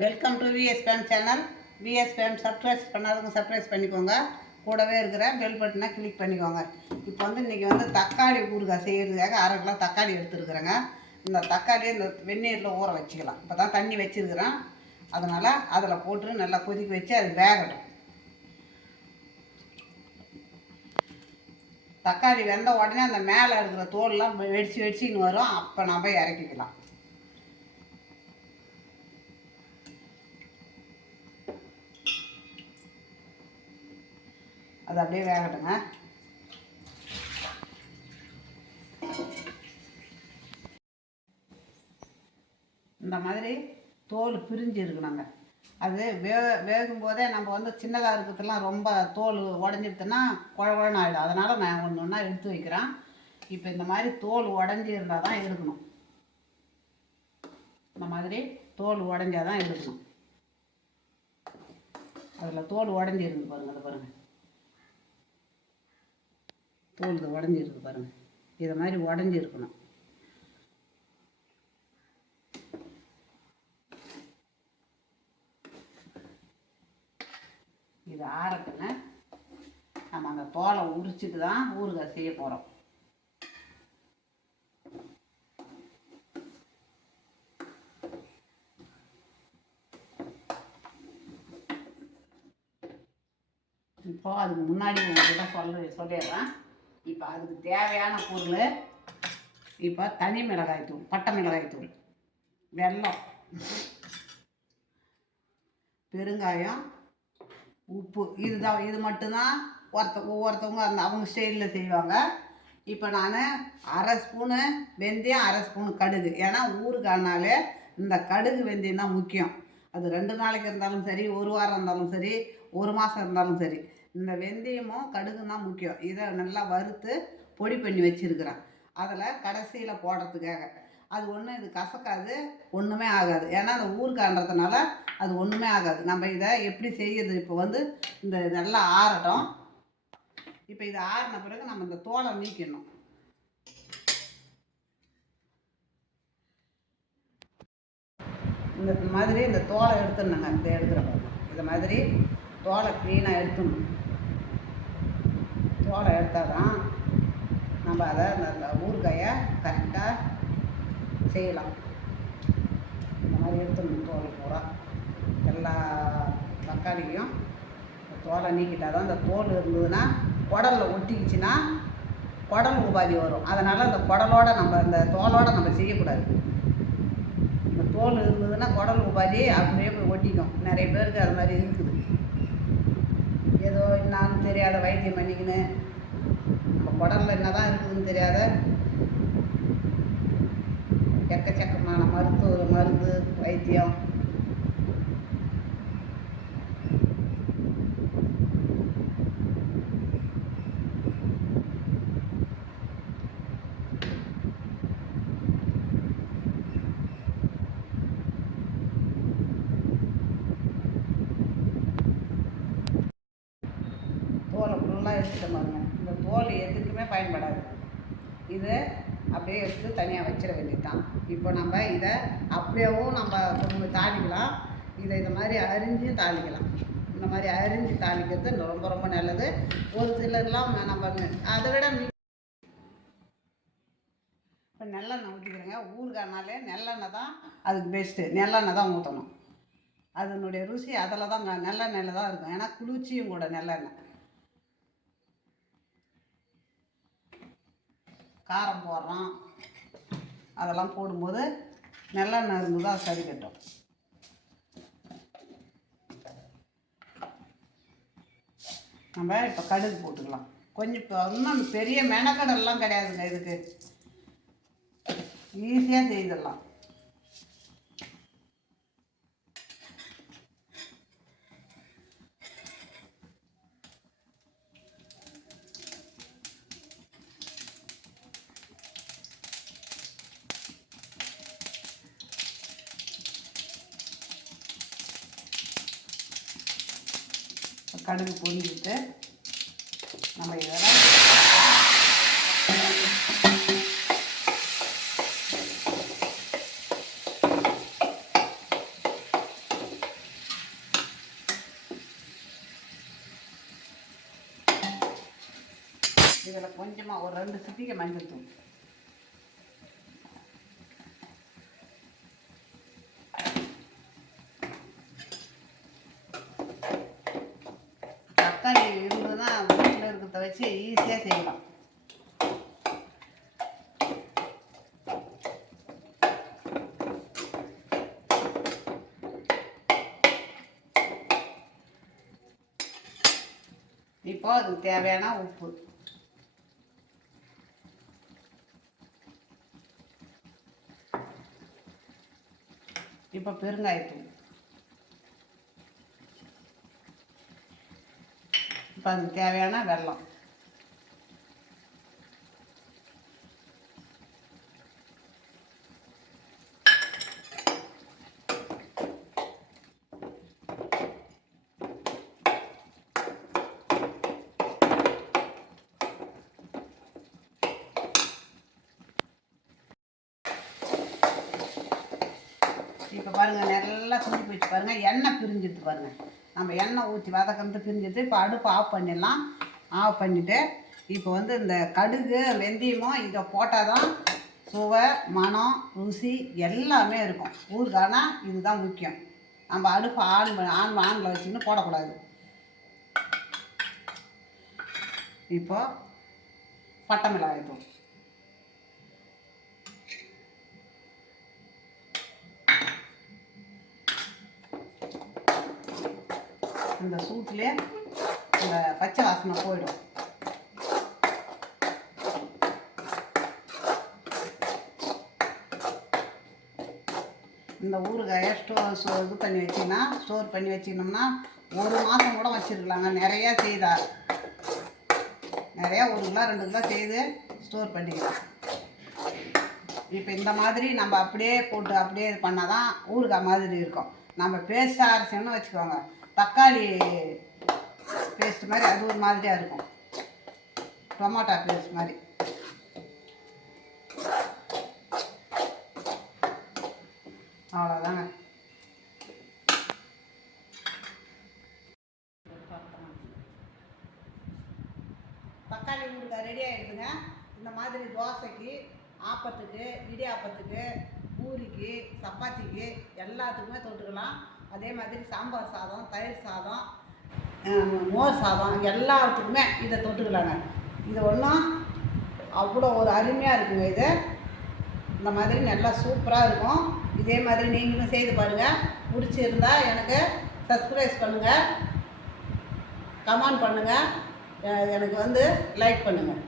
Welcome to VS fame channel. VS fame subscribe பண்ணாதவங்க subscribe பண்ணிக்கோங்க. கூடவே இருக்கிற பெல் பட்டனை கிளிக் பண்ணிக்கோங்க. இப்போ இன்றைக்கி தக்காளி ஊறுகாய் செய்கிறதுக்காக 1/2 கிலோ தக்காளி எடுத்துருக்குறேங்க. இந்த தக்காளியை இந்த வெந்நீரில் ஊற வச்சுக்கலாம். இப்போ தான் தண்ணி வச்சுருக்கிறேன், அதனால் அதில் போட்டு நல்லா கொதிக்க வச்சு அது வேகட்டும். தக்காளி வெந்த உடனே அந்த மேலே இருக்கிற தோல்லாம் வெடிச்சின்னு வரும். அப்போ நம்ம இறக்கிக்கலாம். அது அப்படியே வேகட்டுங்க. இந்த மாதிரி தோல் பிரிஞ்சு இருக்கணுங்க. அது வேகும் போதே நம்ம சின்னதாக இருக்கிறதுலாம் ரொம்ப தோல் உடஞ்சிடுதுன்னா குழகுழன்னு ஆகிடும். அதனால் நான் ஒன்று ஒன்றா எடுத்து வைக்கிறேன். இப்போ இந்த மாதிரி தோல் உடஞ்சி இருந்தால் தான் எடுக்கணும். இந்த மாதிரி தோல் உடஞ்சால் தான் எடுக்கணும். அதில் தோல் உடஞ்சி இருக்குது பாருங்கள். அதை பாருங்கள், தோல் இது உடஞ்சி இருக்குது பாருங்கள். இதை மாதிரி உடஞ்சி இருக்கணும். இது ஆறட்டுங்க. நம்ம அந்த தோலை உரிச்சிட்டு தான் ஊறுகாய் செய்ய போகிறோம். இப்போ அதுக்கு முன்னாடி உங்கள்கிட்ட சொல்லிடுறேன். இப்போ அதுக்கு தேவையான பொருள், இப்போ தனி மிளகாய்த்தூள், பட்டை மிளகாய்த்தூள், வெல்லம், பெருங்காயம், உப்பு. இது மட்டும்தான் ஒவ்வொருத்தவங்க அவங்க ஸ்டைலில் செய்வாங்க. இப்போ நான் 1/2 ஸ்பூனு வெந்தயம், 1/2 ஸ்பூனு கடுகு. ஏன்னா ஊறுகாய்னாலே இந்த கடுகு வெந்தயம் தான் முக்கியம். அது 2 நாளைக்கு இருந்தாலும் சரி, 1 வாரம் இருந்தாலும் சரி, 1 மாதம் இருந்தாலும் சரி, இந்த வெந்தயமும் கடுகு தான் முக்கியம். இதை நல்லா வறுத்து பொடி பண்ணி வச்சுருக்கிறேன். அதில் கடைசியில் போடுறதுக்காக. அது ஒன்றும் இது கசக்காது, ஒன்றுமே ஆகாது. ஏன்னா அந்த ஊறுகாய்ன்றதுனால அது ஒன்றுமே ஆகாது. நம்ம இதை எப்படி செய்யுது, இப்போ இந்த நல்லா ஆறட்டும். இப்போ இது ஆறின பிறகு நம்ம இந்த தோலை நீக்கிடணும். இந்த மாதிரி இந்த தோலை எடுத்துடணுங்க. இந்த எடுக்கிறப்ப இந்த மாதிரி தோலை க்ளீனாக எடுத்துடணும். தோலை எடுத்தால் தான் நம்ம அதை அந்த ஊறுகாயை கரெக்டாக செய்யலாம். இந்த மாதிரி எடுத்துடணும். தோல் பூரா எல்லா தக்காளியும் தோலை நீக்கிட்டால் தான். இந்த தோல் இருந்ததுன்னா குடலில் ஒட்டிக்கிச்சின்னா குடல் உபாதி வரும். அதனால் அந்த குடலோடு நம்ம இந்த தோலோடு நம்ம செய்யக்கூடாது. இந்த தோல் இருந்ததுன்னா குடல் உபாதி அப்படியே போய் ஒட்டிக்கும். நிறைய பேருக்கு அது மாதிரி இருக்குது. ஏதோ என்னான்னு தெரியாத வைத்தியம் பண்ணிக்கின்னு நம்ம குடலில் என்ன தான் இருக்குதுன்னு தெரியாத எக்கச்சக்கமான மருந்து வைத்தியம். தோலை ஃபுல்லாக எடுத்துட்டு பாருங்க. இந்த தோல் எதுக்குமே பயன்படாது. இதை அப்படியே எடுத்து தனியாக வச்சிட வேண்டியது தான். இப்போ நம்ம இதை அப்படியேவும் நம்ம கொஞ்சம் தாளிக்கலாம். இதை மாதிரி அரிஞ்சு தாளிக்கலாம். இந்த மாதிரி அரிஞ்சு தாளிக்கிறது ரொம்ப ரொம்ப நல்லது. ஒரு சிலர்லாம் நம்ம அதை விட இப்போ நல்லெண்ணெய் ஊற்றிக்கிறேங்க. ஊறுகாய்னாலே நல்லெண்ணெய் தான் அதுக்கு பெஸ்ட்டு. நல்லெண்ணெய் தான் ஊற்றணும். அதனுடைய ருசி அதில் தான், நல்லெண்ணெயில் தான் இருக்கும். ஏன்னா குளிர்ச்சியும் கூட நல்லெண்ணெய். காரம் போடுறோம், அதெல்லாம் போடும்போது நல்லெண்ணெய் இருந்தது அது சரி கட்டும். நம்ம இப்போ கடுகு போட்டுக்கலாம் கொஞ்சம். இப்போ இன்னும் பெரிய மெனக்கடலாம் கிடையாதுங்க. இதுக்கு ஈஸியாக செய்திடலாம். கடுகு பொரிஞ்சிட்டு நம்ம இதெல்லாம் இதில் கொஞ்சமாக ஒரு 2 சிட்டிகை மஞ்சள் தூள், தக்காளி இருந்ததுன்னா வீட்டில் இருக்கிறத வச்சு ஈஸியாக செய்யலாம். இப்போ அதுக்கு தேவையான உப்பு, இப்போ பெருங்காயத்தூள், இப்போ அதுக்கு தேவையான வெல்லம், இப்போ பாருங்கள் நல்லா சுண்டி போயிடுச்சு பாருங்கள், எண்ணெய் பிரிஞ்சிடுது பாருங்கள். நம்ம எண்ணெய் ஊற்றி வதக்கிறது பிரிஞ்சிடுது. இப்போ அடுப்பு ஆஃப் பண்ணிடலாம். ஆஃப் பண்ணிவிட்டு இப்போ வந்து இந்த கடுகு வெந்தயமும் இதை போட்டால் தான் சுவை, மனம், ருசி எல்லாமே இருக்கும். ஊறுகானா இதுதான் முக்கியம். நம்ம அடுப்பு ஆனில் வச்சுக்கின்னு போடக்கூடாது. இப்போ பட்டை மிளகாய் தூள், இந்த சூட்டிலே இந்த பச்சை வாசனை போயிடும். இந்த ஊறுகாயை இது பண்ணி வச்சிங்கன்னா, ஸ்டோர் பண்ணி வச்சிக்கணும்னா 1 மாதம் கூட வச்சுருக்கலாங்க. நிறையா செய்தால் நிறையா 1 கிலோ 2 கிலோ செய்து ஸ்டோர் பண்ணிக்கலாம். இப்போ இந்த மாதிரி நம்ம அப்படியே போட்டு அப்படியே இது பண்ணால் தான் ஊறுகாய் மாதிரி இருக்கும். நம்ம பேஸ்ட்டாக அரைச்சோம்னு வச்சுக்கோங்க, தக்காளி பேஸ்ட் மாதிரி அது ஒரு மாதிரியாக இருக்கும், டொமாட்டோ பேஸ்ட் மாதிரி. அவ்வளோதாங்க. தக்காளி ஊறுகாய் ரெடி ஆகிடுதுங்க. இந்த மாதிரி தோசைக்கு, ஆப்பத்துக்கு, இடியாப்பத்துக்கு, பூரிக்கு, சப்பாத்திக்கு எல்லாத்துக்குமே தொட்டுக்கலாம். அதே மாதிரி சாம்பார் சாதம், தயிர் சாதம், மோர் சாதம் எல்லாத்துக்குமே இதை தொட்டுக்கலாங்க. இது ஒன்றும் அவ்வளோ ஒரு அருமையாக இருக்குங்க. இது இந்த மாதிரி நல்லா சூப்பராக இருக்கும். இதே மாதிரி நீங்களும் செய்து பாருங்கள். பிடிச்சிருந்தா எனக்கு சப்ஸ்கிரைப் பண்ணுங்கள், கமெண்ட் பண்ணுங்கள், எனக்கு வந்து லைக் பண்ணுங்கள்.